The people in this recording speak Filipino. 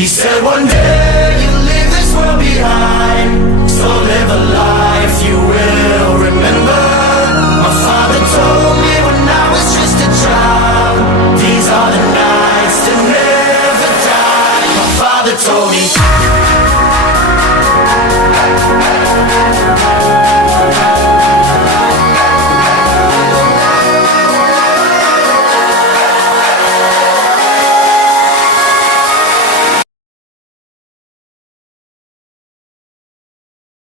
He said one day you'll leave this world behind.